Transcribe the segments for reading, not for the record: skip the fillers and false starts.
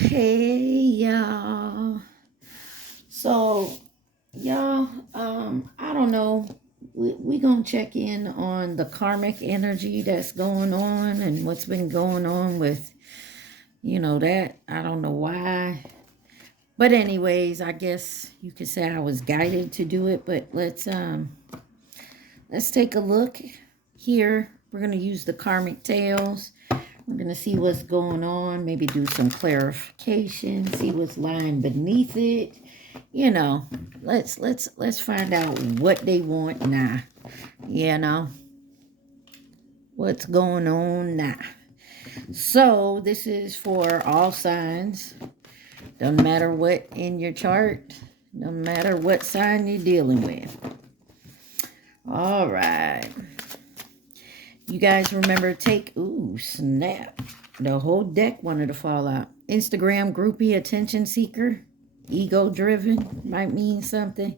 Hey y'all. So y'all, I don't know. We gonna check in on the karmic energy that's going on and what's been going on with that. I don't know why. But anyways, I guess you could say I was guided to do it, but let's take a look here. We're gonna use the karmic tales. We're going to see what's going on, maybe do some clarification, see what's lying beneath it. Let's find out what they want now. What's going on now. So, this is for all signs. Doesn't matter what in your chart, no matter what sign you're dealing with. All right. You guys remember ooh, snap. The whole deck wanted to fall out. Instagram groupie, attention seeker, ego driven, might mean something.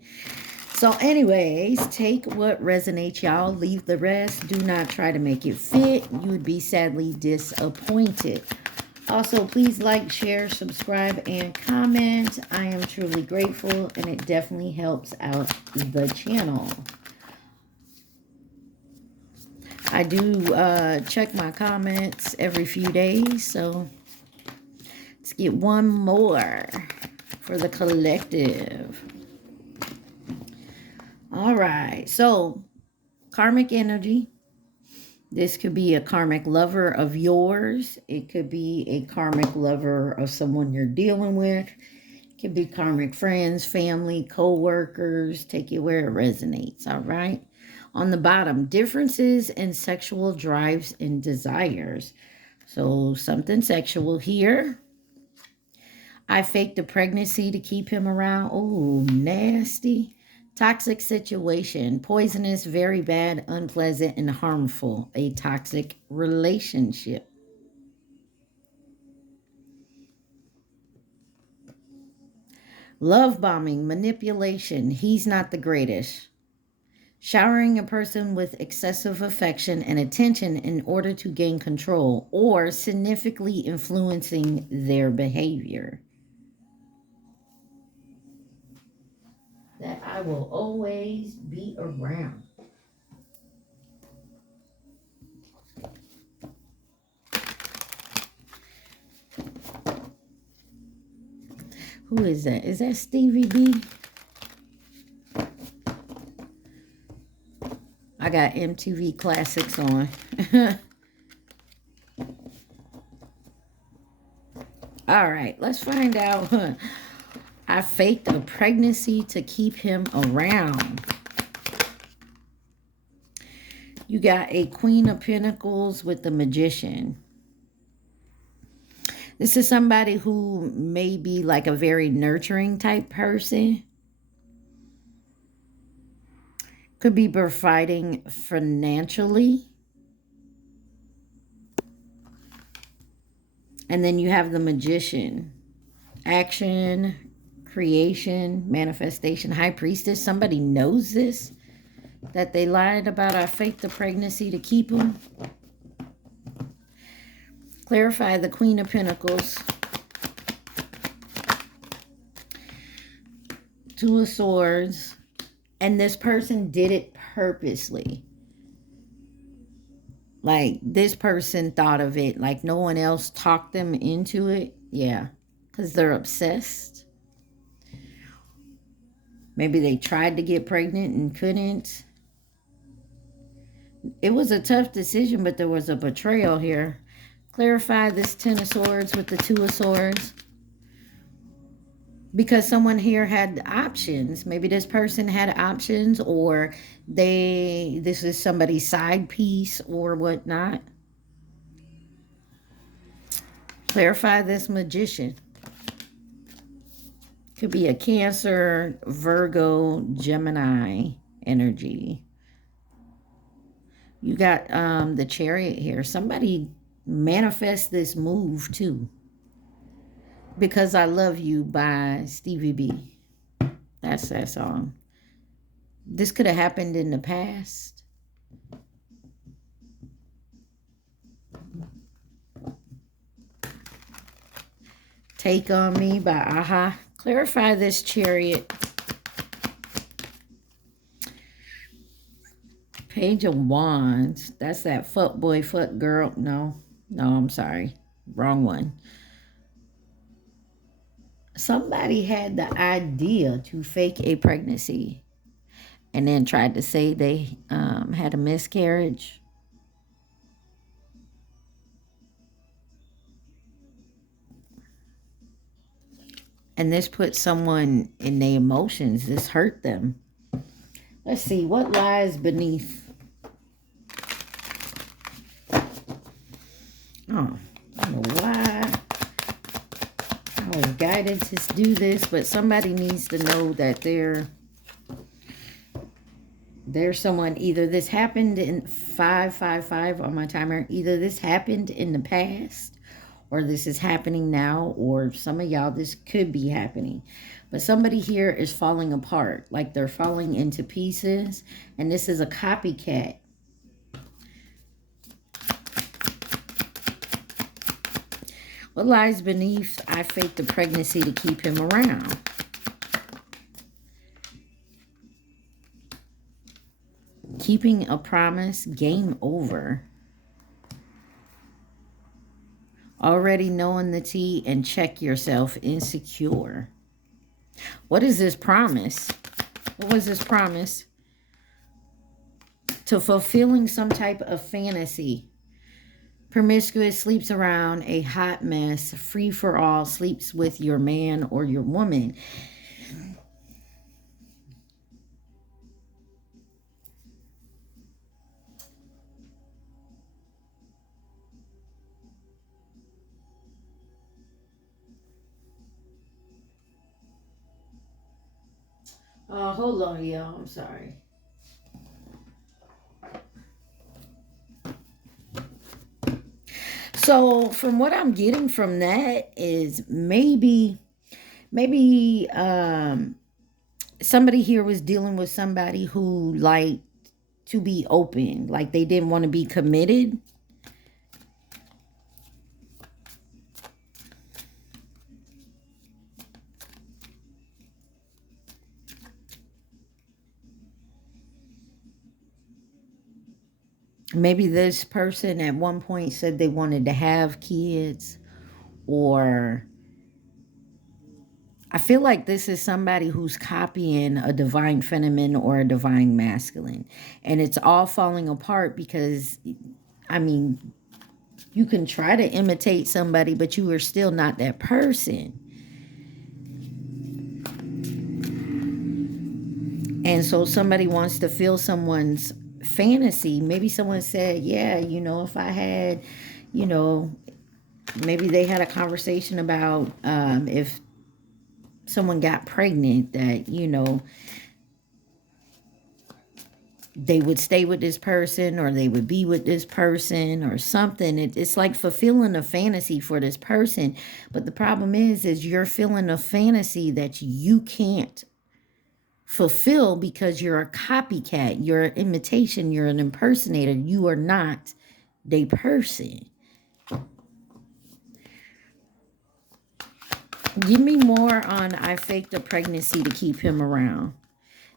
So anyways, take what resonates, y'all. Leave the rest. Do not try to make it fit. You would be sadly disappointed. Also, please like, share, subscribe, and comment. I am truly grateful, and it definitely helps out the channel. I do check my comments every few days, so let's get one more for the collective. All right, so karmic energy. This could be a karmic lover of yours. It could be a karmic lover of someone you're dealing with. It could be karmic friends, family, co-workers. Take it where it resonates, all right? On the bottom, differences in sexual drives and desires. So something sexual here. I faked a pregnancy to keep him around. Oh, nasty. Toxic situation. Poisonous, very bad, unpleasant, and harmful. A toxic relationship. Love bombing, manipulation. He's not the greatest. Showering a person with excessive affection and attention in order to gain control or significantly influencing their behavior. That I will always be around. Who is that? Is that Stevie B? I got MTV Classics on. All right, let's find out. I faked a pregnancy to keep him around. You got a Queen of Pentacles with the Magician. This is somebody who may be like a very nurturing type person. Could be providing financially. And then you have the Magician. Action, creation, manifestation, High Priestess. Somebody knows this. That they lied about. I faked the pregnancy to keep them. Clarify the Queen of Pentacles. Two of Swords. And this person did it purposely. Like, this person thought of it. Like, no one else talked them into it. Yeah. Because they're obsessed. Maybe they tried to get pregnant and couldn't. It was a tough decision, but there was a betrayal here. Clarify this Ten of Swords with the Two of Swords. Because someone here had options. Maybe this person had options, or this is somebody's side piece or whatnot. Clarify this Magician. Could be a Cancer, Virgo, Gemini energy. You got the Chariot here. Somebody manifest this move too. Because I Love You by Stevie B. That's that song. This could have happened in the past. Take on Me by Aha. Clarify this, Chariot. Page of Wands. That's that fuck boy, fuck girl. No, I'm sorry. Wrong one. Somebody had the idea to fake a pregnancy and then tried to say they had a miscarriage. And this put someone in their emotions. This hurt them. Let's see. What lies beneath? Oh, I don't know why I was guided to do this, but somebody needs to know that there's someone, either this happened in 555 on my timer, either this happened in the past, or this is happening now, or some of y'all, this could be happening. But somebody here is falling apart, like they're falling into pieces, and this is a copycat. What lies beneath? I faked the pregnancy to keep him around. Keeping a promise, game over. Already knowing the tea and check yourself, insecure. What is this promise? What was this promise? To fulfilling some type of fantasy. Promiscuous, sleeps around, a hot mess, free for all, sleeps with your man or your woman. Hold on, y'all. I'm sorry. So from what I'm getting from that is maybe somebody here was dealing with somebody who liked to be open, like they didn't want to be committed. Maybe this person at one point said they wanted to have kids, or I feel like this is somebody who's copying a divine feminine or a divine masculine. And it's all falling apart because, I mean, you can try to imitate somebody, but you are still not that person. And so somebody wants to fill someone's fantasy. Maybe someone said, yeah, you know, if I had, you know, maybe they had a conversation about if someone got pregnant, that, you know, they would stay with this person, or they would be with this person or something. It's like fulfilling a fantasy for this person. But the problem is you're feeling a fantasy that you can't fulfill because you're a copycat, you're an imitation, you're an impersonator. You are not the person. Give me more on I faked a pregnancy to keep him around.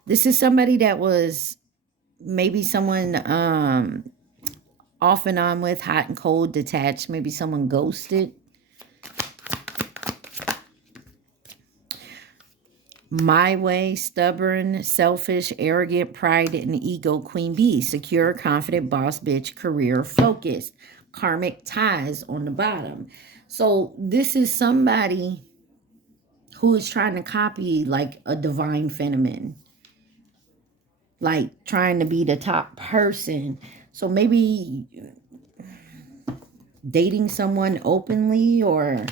This is somebody that was maybe someone off and on with, hot and cold, detached. Maybe someone ghosted. My way, stubborn, selfish, arrogant, pride, and ego, queen bee. Secure, confident, boss bitch, career focused. Karmic ties on the bottom. So this is somebody who is trying to copy like a divine feminine. Like trying to be the top person. So maybe dating someone openly, or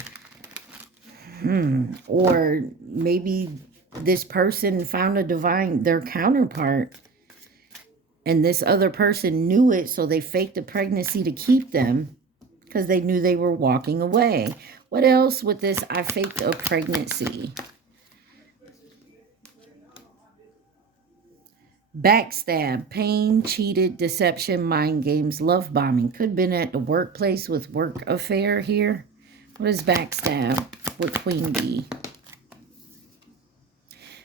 maybe this person found their counterpart, and this other person knew it, so they faked a pregnancy to keep them because they knew they were walking away. What else with this I faked a pregnancy? Backstab, pain, cheated, deception, mind games, love bombing. Could have been at the workplace with work affair here. What is backstab with Queen Bee?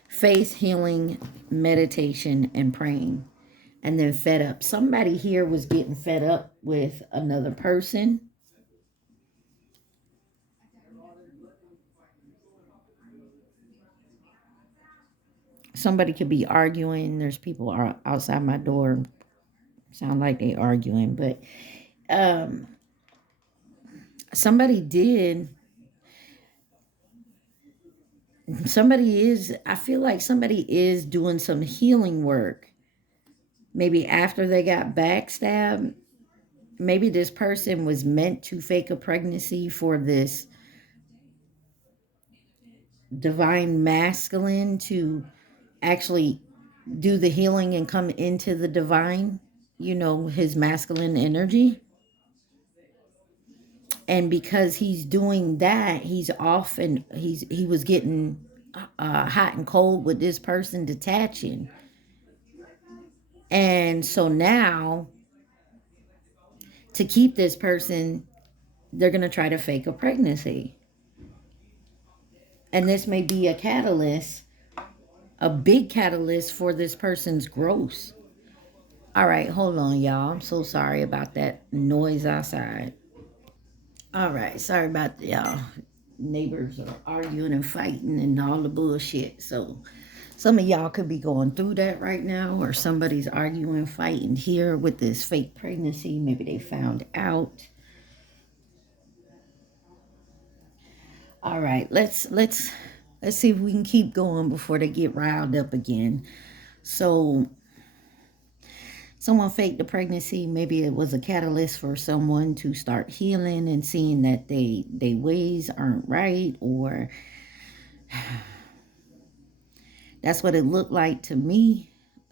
Faith, healing, meditation, and praying. And then fed up. Somebody here was getting fed up with another person. Somebody could be arguing. There's people outside my door. Sound like they arguing. But somebody did. I feel like somebody is doing some healing work. Maybe after they got backstabbed. Maybe this person was meant to fake a pregnancy for this divine masculine to actually do the healing and come into the divine, you know, his masculine energy. And because he's doing that, he's off, and he was getting hot and cold with this person detaching. And so now, to keep this person, they're going to try to fake a pregnancy. And this may be a catalyst, a big catalyst for this person's growth. All right, hold on, y'all. I'm so sorry about that noise outside. All right, sorry about y'all. Neighbors are arguing and fighting and all the bullshit. So some of y'all could be going through that right now, or somebody's arguing, fighting here with this fake pregnancy. Maybe they found out. All right, let's see if we can keep going before they get riled up again. So someone faked the pregnancy. Maybe it was a catalyst for someone to start healing and seeing that they ways aren't right, or that's what it looked like to me.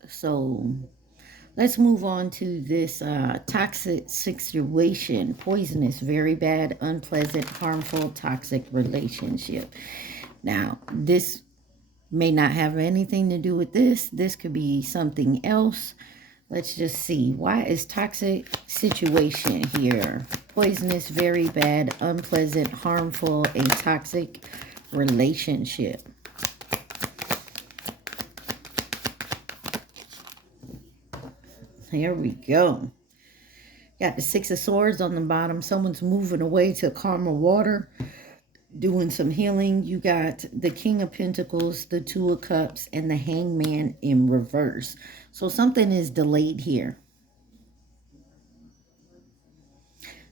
So let's move on to this toxic situation. Poisonous, very bad, unpleasant, harmful, toxic relationship. Now, this may not have anything to do with this. This could be something else. Let's just see. Why is toxic situation here? Poisonous, very bad, unpleasant, harmful, a toxic relationship. Here we go. Got the Six of Swords on the bottom. Someone's moving away to calmer water, doing some healing. You got the King of Pentacles, the Two of Cups, and the Hangman in reverse. So something is delayed here.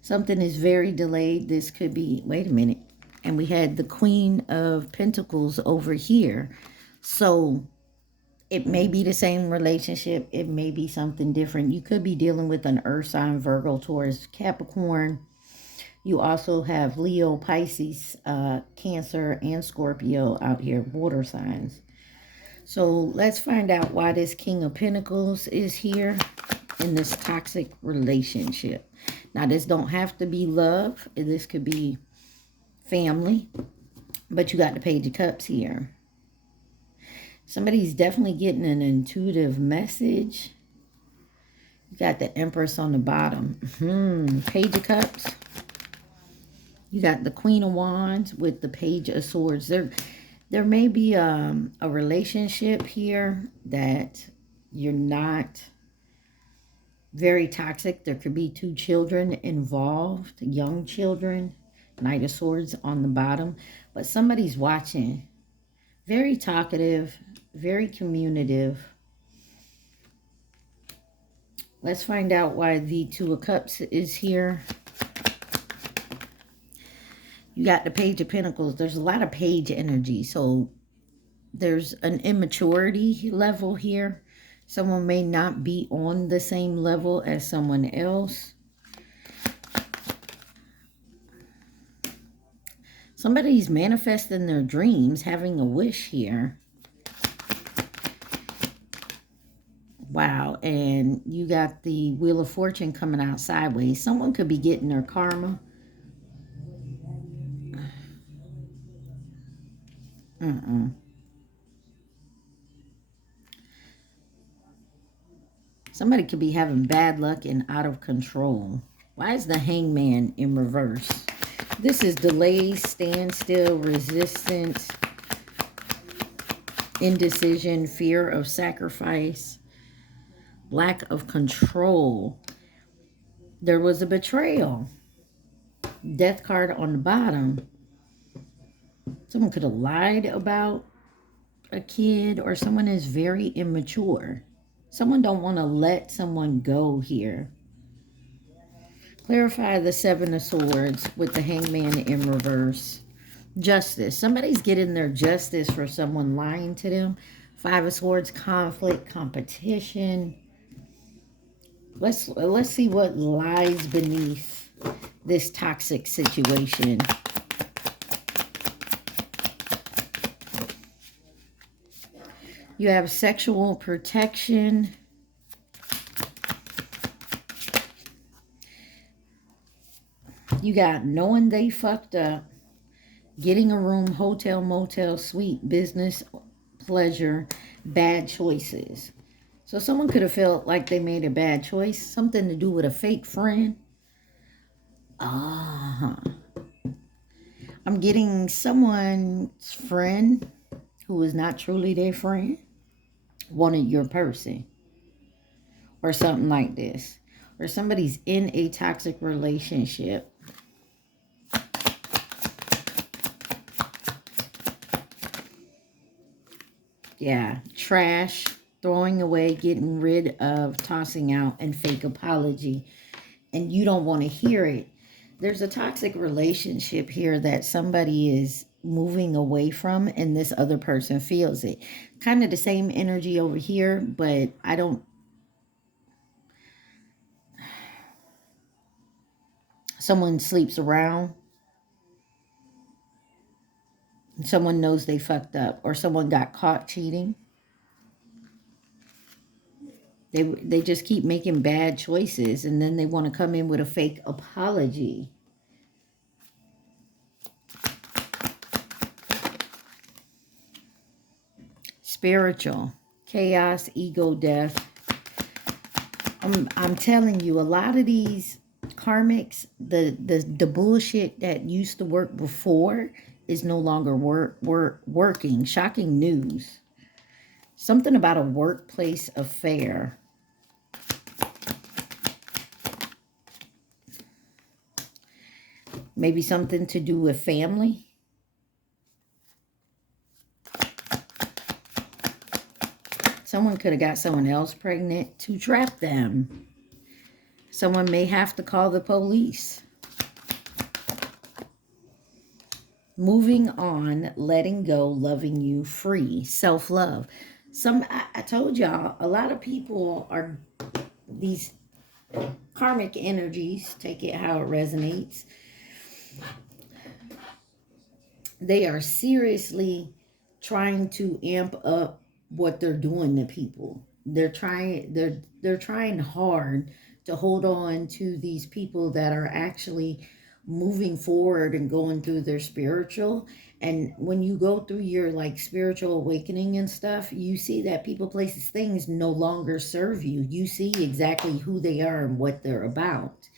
Something is very delayed. This could be, wait a minute. And we had the Queen of Pentacles over here. So it may be the same relationship. It may be something different. You could be dealing with an Earth sign, Virgo, Taurus, Capricorn. You also have Leo, Pisces, Cancer, and Scorpio out here, water signs. So let's find out why this King of Pentacles is here in this toxic relationship. Now, this don't have to be love. This could be family. But you got the Page of Cups here. Somebody's definitely getting an intuitive message. You got the Empress on the bottom. Page of Cups. You got the Queen of Wands with the Page of Swords. There may be a relationship here that you're not very toxic. There could be two children involved, young children. Knight of Swords on the bottom. But somebody's watching. Very talkative, very communicative. Let's find out why the Two of Cups is here. You got the Page of Pentacles. There's a lot of page energy. So there's an immaturity level here. Someone may not be on the same level as someone else. Somebody's manifesting their dreams, having a wish here. Wow, and you got the Wheel of Fortune coming out sideways. Someone could be getting their karma. Somebody could be having bad luck and out of control. Why is the Hangman in reverse? This is delays, standstill, resistance, indecision, fear of sacrifice, lack of control. There was a betrayal. Death card on the bottom. Someone could have lied about a kid, or someone is very immature. Someone don't want to let someone go here. Clarify the Seven of Swords with the Hangman in reverse. Justice. Somebody's getting their justice for someone lying to them. Five of Swords, conflict, competition. Let's see what lies beneath this toxic situation. You have sexual protection. You got knowing they fucked up. Getting a room, hotel, motel, suite, business, pleasure, bad choices. So someone could have felt like they made a bad choice. Something to do with a fake friend. I'm getting someone's friend who is not truly their friend wanted your person. Or something like this. Or somebody's in a toxic relationship. Yeah, trash, throwing away, getting rid of, tossing out, and fake apology. And you don't want to hear it. There's a toxic relationship here that somebody is moving away from, and this other person feels it. Kind of the same energy over here, but I don't. Someone sleeps around. Someone knows they fucked up, or someone got caught cheating. They just keep making bad choices, and then they want to come in with a fake apology. Spiritual, chaos, ego, death. I'm telling you, a lot of these karmics, the bullshit that used to work before is no longer working. Shocking news. Something about a workplace affair. Maybe something to do with family. Someone could have got someone else pregnant to trap them. Someone may have to call the police. Moving on, letting go, loving you, free, self-love. I told y'all, a lot of people are these karmic energies, take it how it resonates. They are seriously trying to amp up what they're doing to people. They're trying hard to hold on to these people that are actually moving forward and going through their spiritual. And when you go through your like spiritual awakening and stuff, you see that people, places, things no longer serve you. You see exactly who they are and what they're about.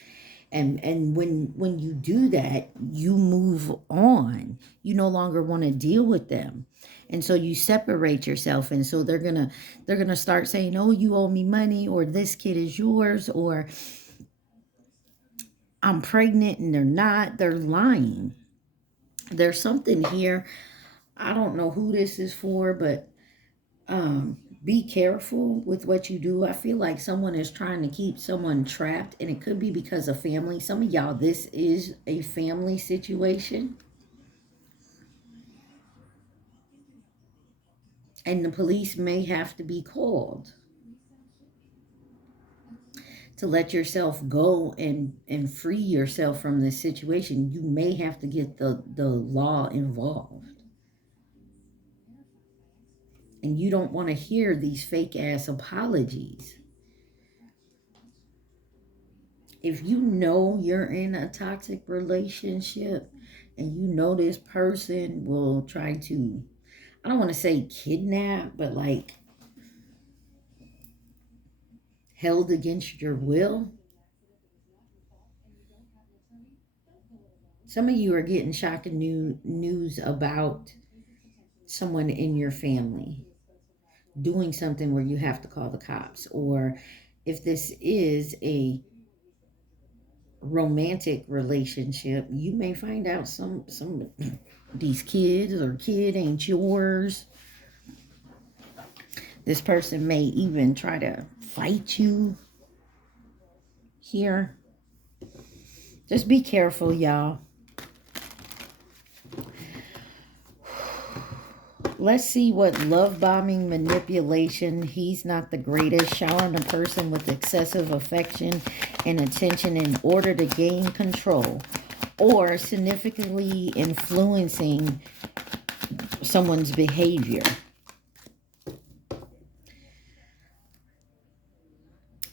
And when you do that, you move on. You no longer want to deal with them. And so you separate yourself. And so they're gonna start saying, oh, you owe me money, or this kid is yours, or I'm pregnant, and they're not. They're lying. There's something here. I don't know who this is for, but be careful with what you do. I feel like someone is trying to keep someone trapped, and it could be because of family. Some of y'all, this is a family situation. And the police may have to be called to let yourself go and free yourself from this situation. You may have to get the law involved. And you don't want to hear these fake ass apologies. If you know you're in a toxic relationship and you know this person will try to, I don't want to say kidnap, but like held against your will, Some of you are getting shocking news about someone in your family doing something where you have to call the cops. Or if this is a romantic relationship, you may find out some these kids or kid ain't yours. This person may even try to fight you here. Just be careful, y'all. Let's see what love bombing, manipulation. He's not the greatest. Showering a person with excessive affection and attention in order to gain control, or significantly influencing someone's behavior.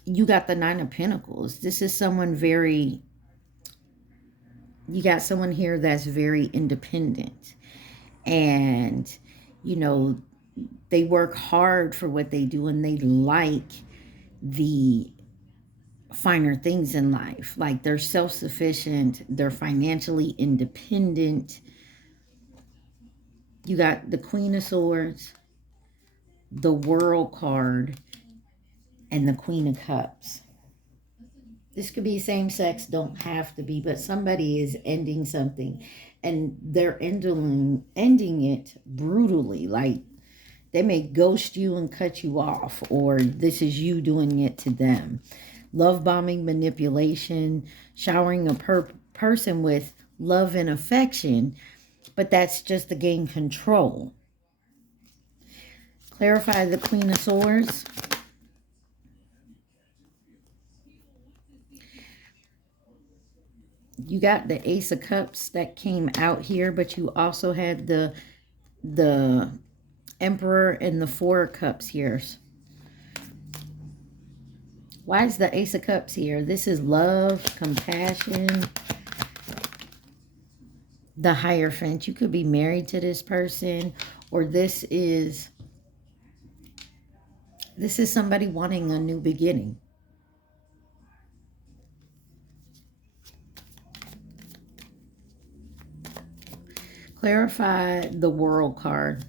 You got the Nine of Pentacles. This is someone very, you got someone here that's very independent. And, you know, they work hard for what they do, and they like the finer things in life. Like, they're self-sufficient, they're financially independent. You got the Queen of Swords, the World card, and the Queen of Cups. This could be same sex, don't have to be, but somebody is ending something, and they're ending it brutally. Like, they may ghost you and cut you off, or this is you doing it to them. Love bombing, manipulation, showering a person with love and affection, but that's just to gain control. Clarify the Queen of Swords. You got the Ace of Cups that came out here, but you also had the Emperor and the Four of Cups here. Why is the Ace of Cups here? This is love, compassion, the Hierophant. You could be married to this person, or this is somebody wanting a new beginning. Clarify the World card.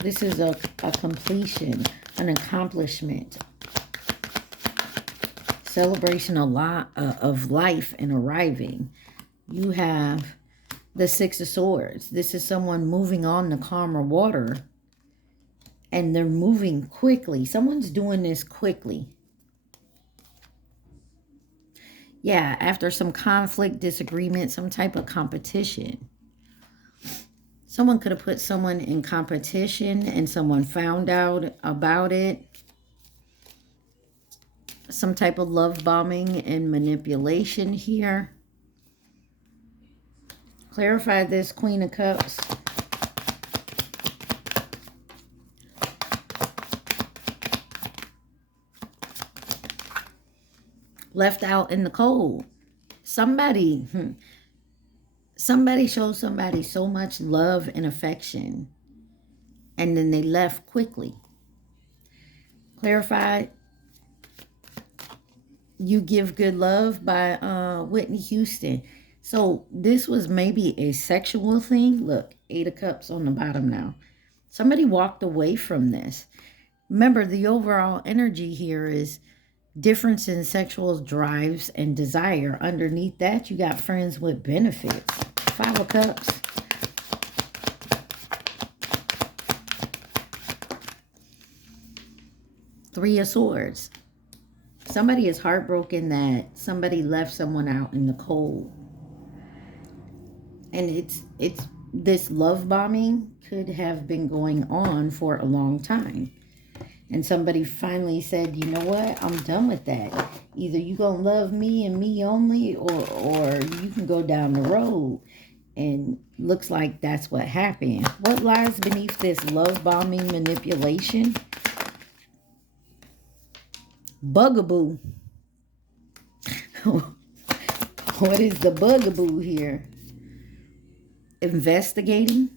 This is a completion, an accomplishment, celebration of life and arriving. You have the Six of Swords. This is someone moving on to calmer water, and they're moving quickly. Someone's doing this quickly. Yeah, after some conflict, disagreement, some type of competition. Someone could have put someone in competition and someone found out about it. Some type of love bombing and manipulation here. Clarify this Queen of Cups. Left out in the cold. Somebody shows somebody so much love and affection, and then they left quickly. Clarify, You Give Good Love by Whitney Houston. So this was maybe a sexual thing. Look, Eight of Cups on the bottom now. Somebody walked away from this. Remember, the overall energy here is difference in sexual drives and desire. Underneath that, you got friends with benefits. Five of Cups. Three of Swords. Somebody is heartbroken that somebody left someone out in the cold. And it's this love bombing could have been going on for a long time. And somebody finally said, you know what? I'm done with that. Either you gonna love me and me only, or you can go down the road. And looks like that's what happened. What lies beneath this love bombing manipulation? Bugaboo. What is the bugaboo here? Investigating.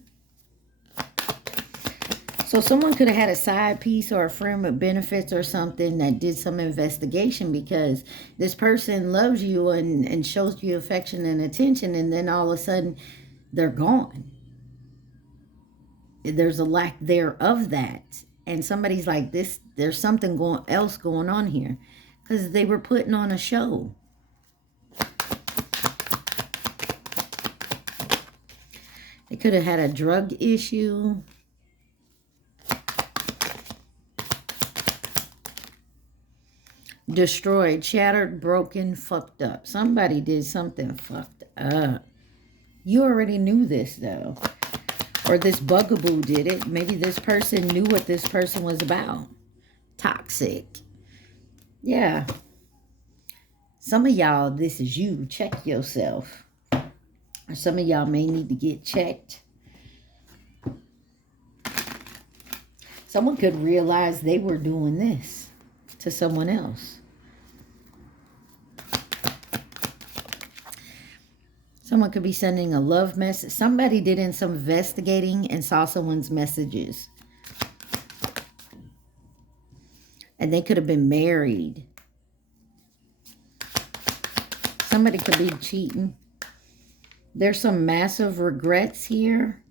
So someone could have had a side piece or a friend with benefits or something that did some investigation, because this person loves you and shows you affection and attention, and then all of a sudden they're gone. There's a lack there of that. And somebody's like, this, there's something else going on here, because they were putting on a show. They could have had a drug issue. Destroyed, shattered, broken, fucked up. Somebody did something fucked up. You already knew this, though. Or this bugaboo did it. Maybe this person knew what this person was about. Toxic. Yeah. Some of y'all, this is you. Check yourself. Or some of y'all may need to get checked. Someone could realize they were doing this to someone else. Someone could be sending a love message. Somebody did in some investigating and saw someone's messages. And they could have been married. Somebody could be cheating. There's some massive regrets here.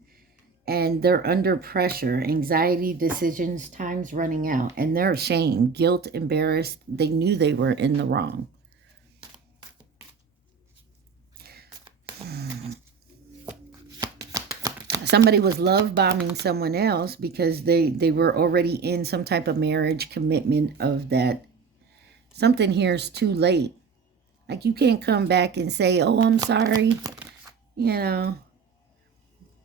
And they're under pressure. Anxiety, decisions, time's running out. And they're ashamed, guilt, embarrassed. They knew they were in the wrong. Somebody was love bombing someone else because they were already in some type of marriage commitment of that. Something here is too late. Like, you can't come back and say, oh, I'm sorry. You know,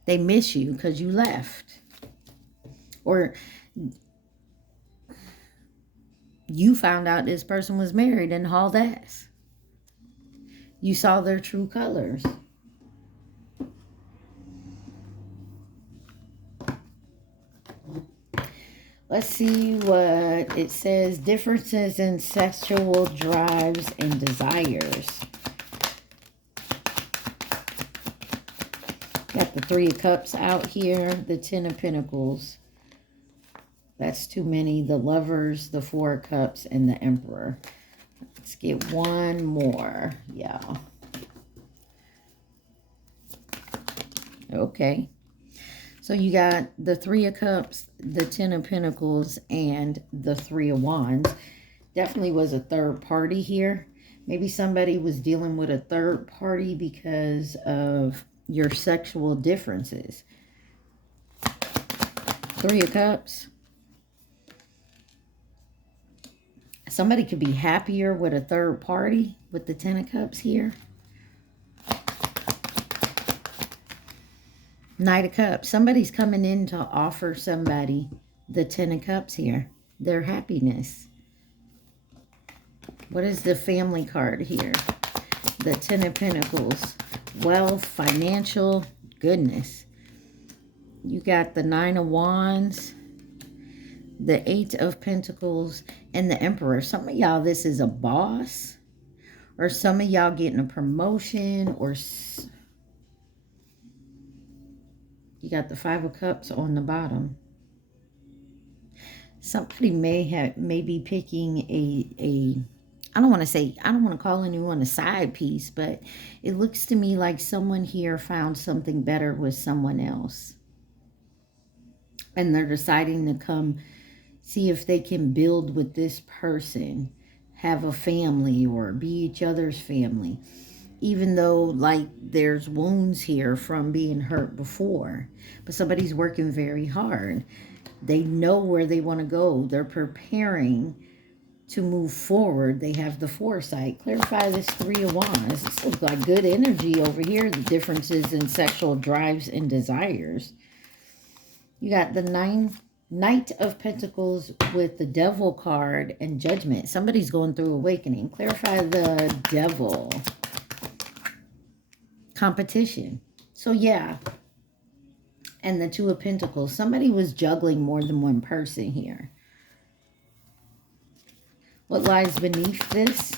they miss you because you left. Or you found out this person was married and hauled ass. You saw their true colors. Let's see what it says. Differences in sexual drives and desires. Got the Three of Cups out here. The Ten of Pentacles. That's too many. The Lovers, the Four of Cups, and the Emperor. Let's get one more. Yeah. Okay. So you got the Three of Cups, the Ten of Pentacles, and the Three of Wands. Definitely was a third party here. Maybe somebody was dealing with a third party because of your sexual differences. Three of Cups. Somebody could be happier with a third party with the Ten of Cups here. Knight of Cups. Somebody's coming in to offer somebody the Ten of Cups here. Their happiness. What is the family card here? The Ten of Pentacles. Wealth, financial, goodness. You got the Nine of Wands, the Eight of Pentacles, and the Emperor. Some of y'all, this is a boss. Or some of y'all getting a promotion, or you got the Five of Cups on the bottom. Somebody may be picking I don't want to call anyone a side piece, but it looks to me like someone here found something better with someone else. And they're deciding to come see if they can build with this person, have a family, or be each other's family. Even though, like, there's wounds here from being hurt before. But somebody's working very hard. They know where they want to go. They're preparing to move forward. They have the foresight. Clarify this Three of Wands. This looks like good energy over here. The differences in sexual drives and desires. You got the Knight of Pentacles with the Devil card and Judgment. Somebody's going through awakening. Clarify the Devil. Competition. So yeah. And the Two of Pentacles. Somebody was juggling more than one person here. What lies beneath this?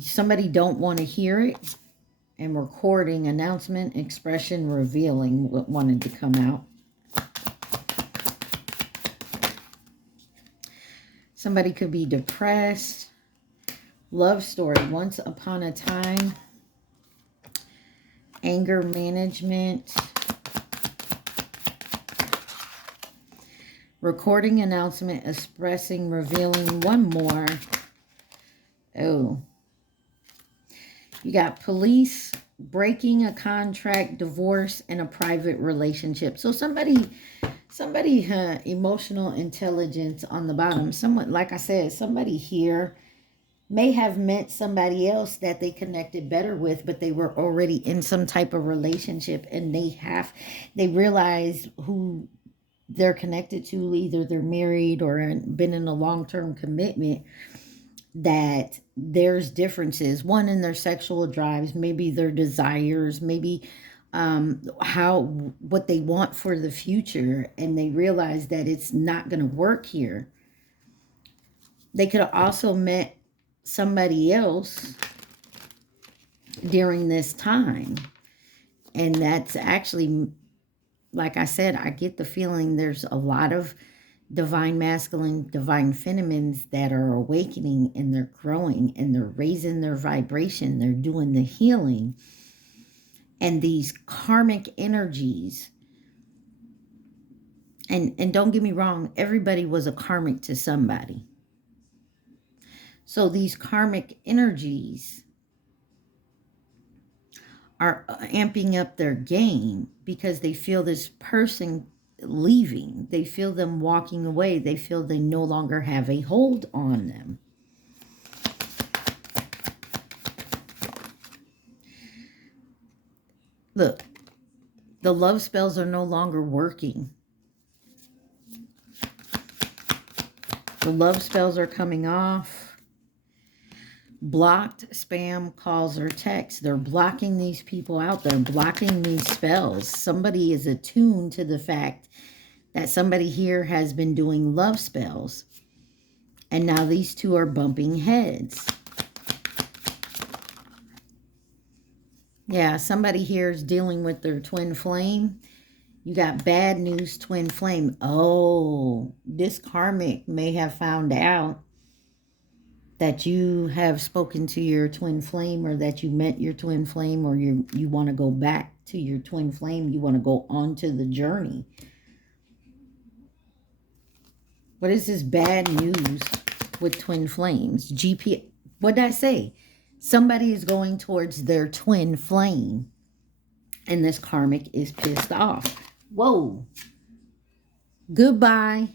Somebody don't want to hear it. and recording, announcement, expression, revealing what wanted to come out. Somebody could be depressed. Love story, once upon a time. Anger management. Recording, announcement, expressing, revealing. One more. Oh. You got police, breaking a contract, divorce, and a private relationship. So somebody emotional intelligence on the bottom. Someone, like I said, somebody here may have met somebody else that they connected better with, but they were already in some type of relationship, and they realize who they're connected to, either they're married or been in a long-term commitment, that there's differences, one in their sexual drives, maybe their desires, maybe what they want for the future, and they realize that it's not going to work here. They could have also met somebody else during this time, and that's actually, like I said, I get the feeling there's a lot of divine masculine, divine feminines that are awakening, and they're growing, and they're raising their vibration. They're doing the healing. And these karmic energies, and don't get me wrong, everybody was a karmic to somebody. So these karmic energies are amping up their game because they feel this person leaving. They feel them walking away. They feel they no longer have a hold on them. Look, the love spells are no longer working. The love spells are coming off. Blocked spam calls or texts. They're blocking these people out. They're blocking these spells. Somebody is attuned to the fact that somebody here has been doing love spells. And now these two are bumping heads. Yeah, somebody here is dealing with their twin flame. You got bad news, twin flame. Oh, this karmic may have found out that you have spoken to your twin flame, or that you met your twin flame, or you want to go back to your twin flame. You want to go on to the journey. What is this bad news with twin flames? What did I say? Somebody is going towards their twin flame, and this karmic is pissed off. Whoa. Goodbye.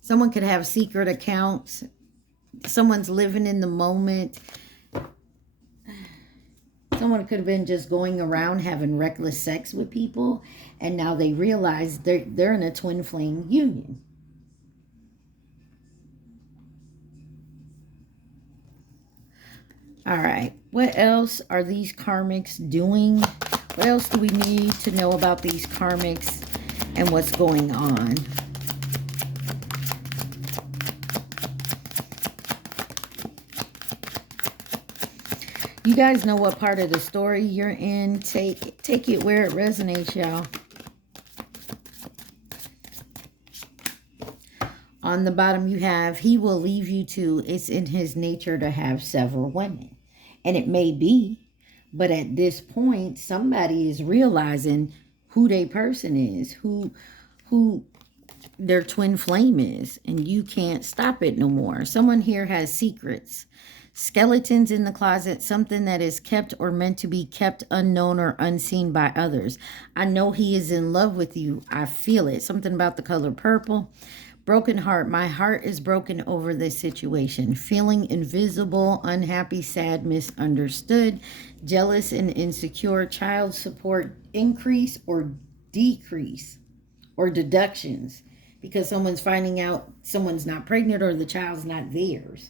Someone could have secret accounts. Someone's living in the moment. Someone could have been just going around having reckless sex with people, and now they realize they're in a twin flame union. All right, what else are these karmics doing? What else do we need to know about these karmics and what's going on? You guys know what part of the story you're in. Take it where it resonates, y'all. On the bottom you have, he will leave you too. It's in his nature to have several women. And it may be, but at this point, somebody is realizing who their person is, who their twin flame is, and you can't stop it no more. Someone here has secrets. Skeletons in the closet, something that is kept or meant to be kept unknown or unseen by others. I know he is in love with you. I feel it. Something about the color purple. Broken heart. My heart is broken over this situation. Feeling invisible, unhappy, sad, misunderstood, jealous and insecure. Child support increase or decrease, or deductions because someone's finding out someone's not pregnant or the child's not theirs.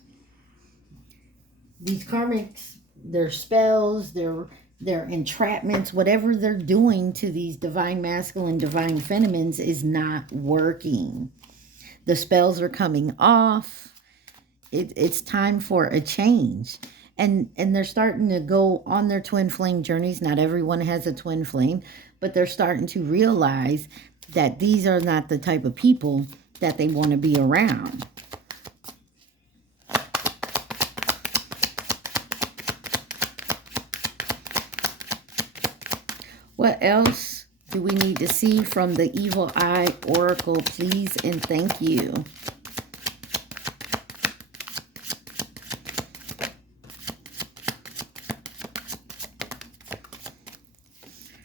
These karmics, their spells, their entrapments, whatever they're doing to these divine masculine, divine feminines is not working. The spells are coming off. It's time for a change. And they're starting to go on their twin flame journeys. Not everyone has a twin flame, but they're starting to realize that these are not the type of people that they want to be around. What else do we need to see from the Evil Eye Oracle, please and thank you?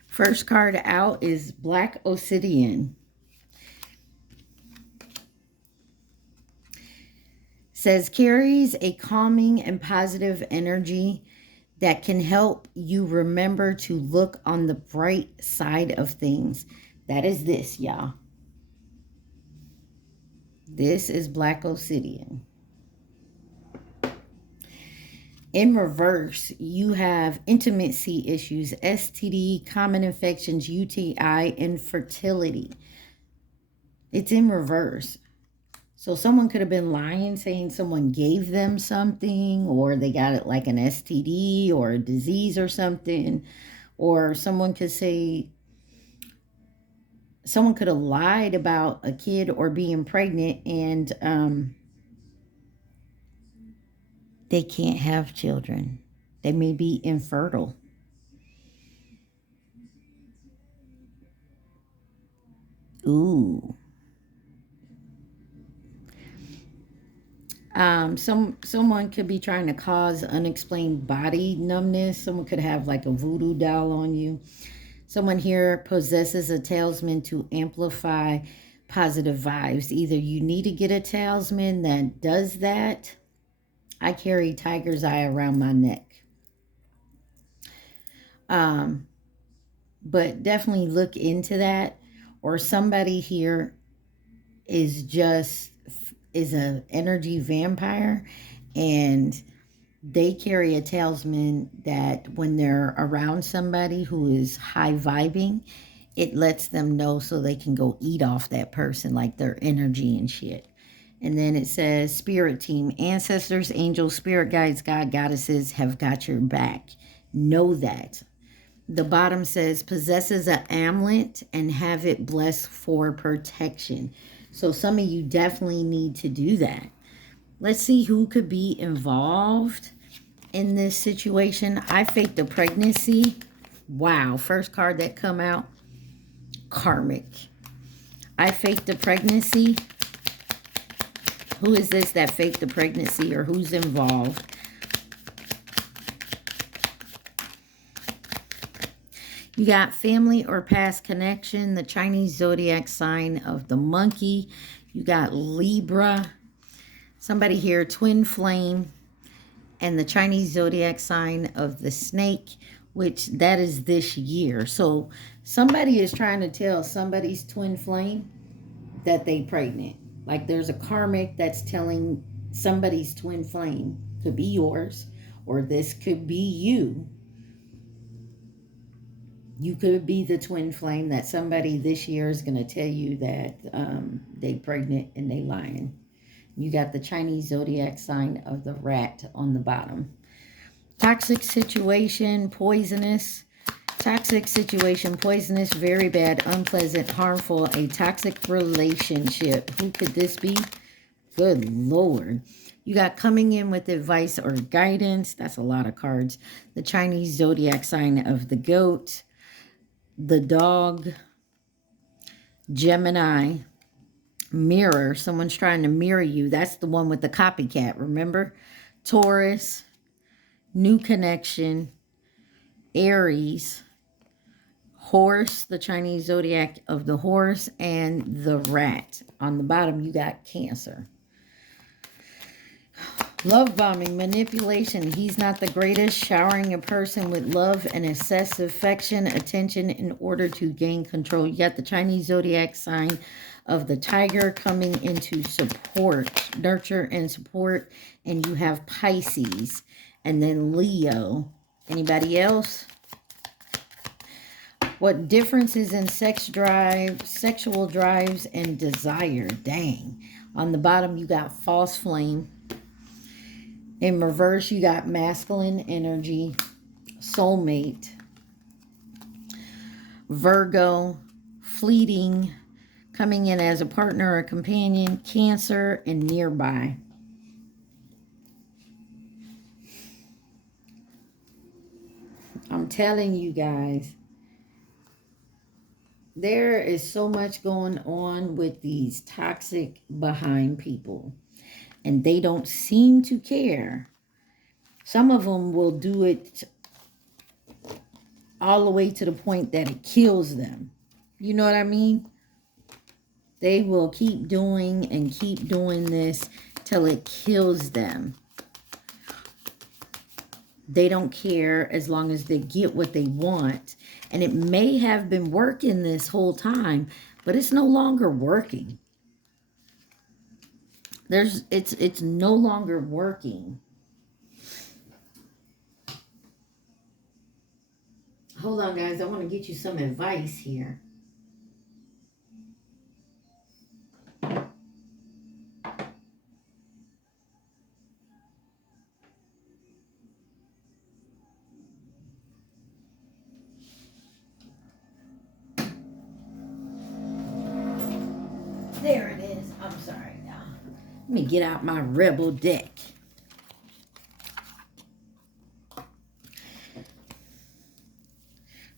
First card out is Black Obsidian. Says carries a calming and positive energy that can help you remember to look on the bright side of things. That is this, y'all. This is Black Obsidian. In reverse, you have intimacy issues, STD, common infections, UTI, infertility. It's in reverse. So someone could have been lying, saying someone gave them something, or they got it like an STD or a disease or something. Or someone could say, someone could have lied about a kid or being pregnant, and they can't have children. They may be infertile. Ooh. Someone could be trying to cause unexplained body numbness. Someone could have like a voodoo doll on you. Someone here possesses a talisman to amplify positive vibes. Either you need to get a talisman that does that. I carry tiger's eye around my neck. But definitely look into that. Or somebody here is an energy vampire, and they carry a talisman that when they're around somebody who is high vibing, it lets them know so they can go eat off that person, like their energy and shit. And then it says, spirit team, ancestors, angels, spirit guides, God, goddesses have got your back. Know that. The bottom says, possesses an amulet and have it blessed for protection. So some of you definitely need to do that. Let's see who could be involved in this situation. I faked the pregnancy. Wow. First card that come out, Karmic. I faked the pregnancy. Who is this that faked the pregnancy, or who's involved? You got family or past connection, the Chinese zodiac sign of the monkey. You got Libra. Somebody here, twin flame, and the Chinese zodiac sign of the snake, which that is this year. So somebody is trying to tell somebody's twin flame that they pregnant. Like there's a karmic that's telling somebody's twin flame. Could be yours, or this could be you. You could be the twin flame that somebody this year is going to tell you that they pregnant and they lying. You got the Chinese zodiac sign of the rat on the bottom. Toxic situation, poisonous. Toxic situation, poisonous, very bad, unpleasant, harmful, a toxic relationship. Who could this be? Good Lord. You got coming in with advice or guidance. That's a lot of cards. The Chinese zodiac sign of the goat. The dog. Gemini. Mirror. Someone's trying to mirror you. That's the one with the copycat, remember? Taurus. New connection. Aries. Horse, the Chinese zodiac of the horse, and the rat. On the bottom, you got Cancer. Love bombing, manipulation. He's not the greatest. Showering a person with love and excessive affection, attention in order to gain control. You got the Chinese zodiac sign of the tiger coming into support, nurture and support. And you have Pisces. And then Leo. Anybody else? What differences in sex drive, sexual drives, and desire? Dang. On the bottom, you got false flame. In reverse, you got masculine energy, soulmate, Virgo, fleeting, coming in as a partner or a companion, Cancer, and nearby. I'm telling you guys, there is so much going on with these toxic behind people, and they don't seem to care. Some of them will do it all the way to the point that it kills them. You know what I mean? They will keep doing and keep doing this till it kills them. They don't care as long as they get what they want. And it may have been working this whole time, but it's no longer working. It's no longer working. Hold on, guys. I want to get you some advice here. There it is. I'm sorry now. Let me get out my rebel deck.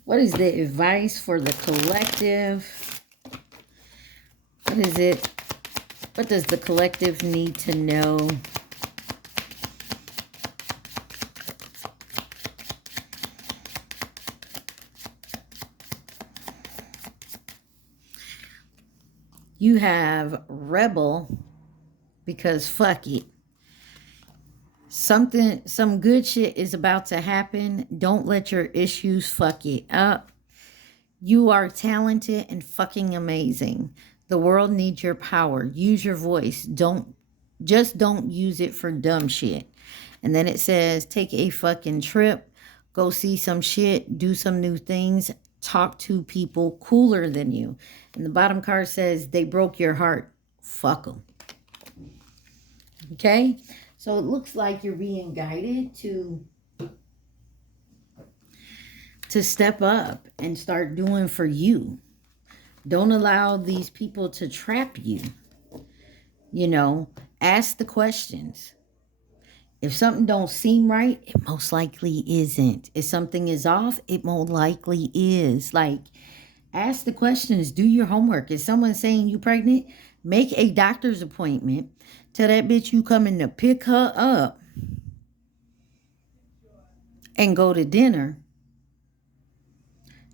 What is the advice for the collective? What is it? What does the collective need to know? You have rebel because fuck it. Some good shit is about to happen. Don't let your issues fuck it up. You are talented and fucking amazing. The world needs your power. Use your voice. Don't use it for dumb shit. And then it says, take a fucking trip. Go see some shit. Do some new things. Talk to people cooler than you. And the bottom card says, they broke your heart. Fuck them. Okay? So it looks like you're being guided to step up and start doing for you. Don't allow these people to trap you. You know, ask the questions. If something don't seem right, it most likely isn't. If something is off, it most likely is. Like, ask the questions. Do your homework. Is someone saying you pregnant? Make a doctor's appointment. Tell that bitch you coming to pick her up and go to dinner.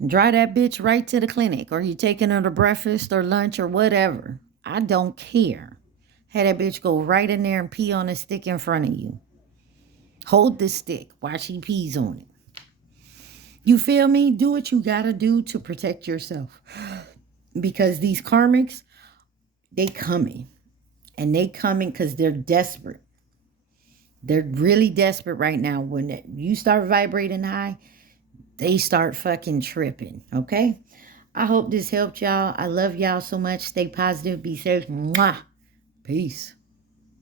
Drive that bitch right to the clinic, or you taking her to breakfast or lunch or whatever. I don't care. Have that bitch go right in there and pee on a stick in front of you. Hold the stick while she pees on it. You feel me? Do what you gotta do to protect yourself. Because these karmics, they coming. And they coming because they're desperate. They're really desperate right now. When you start vibrating high, they start fucking tripping. Okay? I hope this helped y'all. I love y'all so much. Stay positive. Be safe. Mwah. Peace.